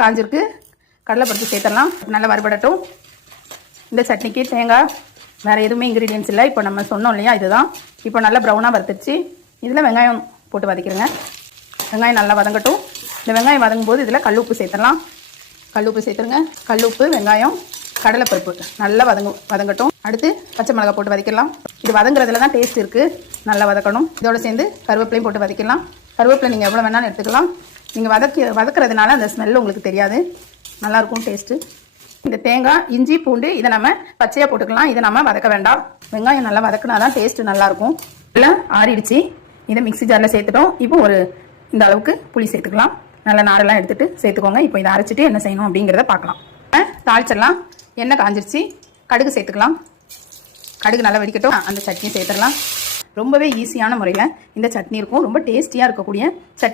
காஞ்சிருக்கு, கடலைப்பருப்பு சேர்த்துடலாம். நல்லா வறுபடட்டும். இந்த சட்னிக்கு தேங்காய் வேறு எதுவுமே இன்க்ரீடியன்ஸ் இல்லை. இப்போ நம்ம சொன்னோம் இல்லையா, இதுதான். இப்போ நல்லா ப்ரௌனாக வறுத்துருச்சு. இதில் வெங்காயம் போட்டு வதக்கிடுங்க. வெங்காயம் நல்லா வதங்கட்டும். இந்த வெங்காயம் வதங்கும் போது இதில் கல்லுப்பு சேர்த்துடலாம். கல்லுப்பு சேர்த்துருங்க. கல்லுப்பு, வெங்காயம், கடலைப்பருப்பு நல்லா வதங்கட்டும். அடுத்து பச்சை மிளகாய் போட்டு வதக்கிடலாம். இது வதங்குறதுல தான் டேஸ்ட் இருக்குது. நல்லா வதக்கணும். இதோட சேர்ந்து கருவேப்பிலையும் போட்டு வதக்கிடலாம். கருவேப்பிலை நீங்கள் எவ்வளோ வேணாலும் எடுத்துக்கலாம். நீங்கள் வதக்குறதுனால அந்த ஸ்மெல் உங்களுக்கு தெரியாது, நல்லாயிருக்கும் டேஸ்ட்டு. இந்த தேங்காய், இஞ்சி, பூண்டு இதை நம்ம பச்சையாக போட்டுக்கலாம். இதை நம்ம வதக்க வேண்டாம். வெங்காயம் நல்லா வதக்கினா தான் டேஸ்ட்டு நல்லாயிருக்கும். எல்லாம் ஆறிடுச்சு. இதை மிக்ஸி ஜாரில் சேர்த்துட்டோம். இப்போ இந்த அளவுக்கு புளி சேர்த்துக்கலாம். நல்லா நாரெல்லாம் எடுத்துகிட்டு சேர்த்துக்கோங்க. இப்போ இதை அரைச்சிட்டு என்ன செய்யணும் அப்படிங்கிறத பார்க்கலாம். தாளிச்சிடலாம். எண்ணெய் காஞ்சிருச்சு. கடுகு சேர்த்துக்கலாம். கடுகு நல்லா வெடிக்கட்டும். அந்த சட்னி சேர்த்துடலாம். ரொம்பவே ஈஸியான முறையில் இந்த சட்னி இருக்கும். ரொம்ப டேஸ்டியாக இருக்கக்கூடிய சட்னி.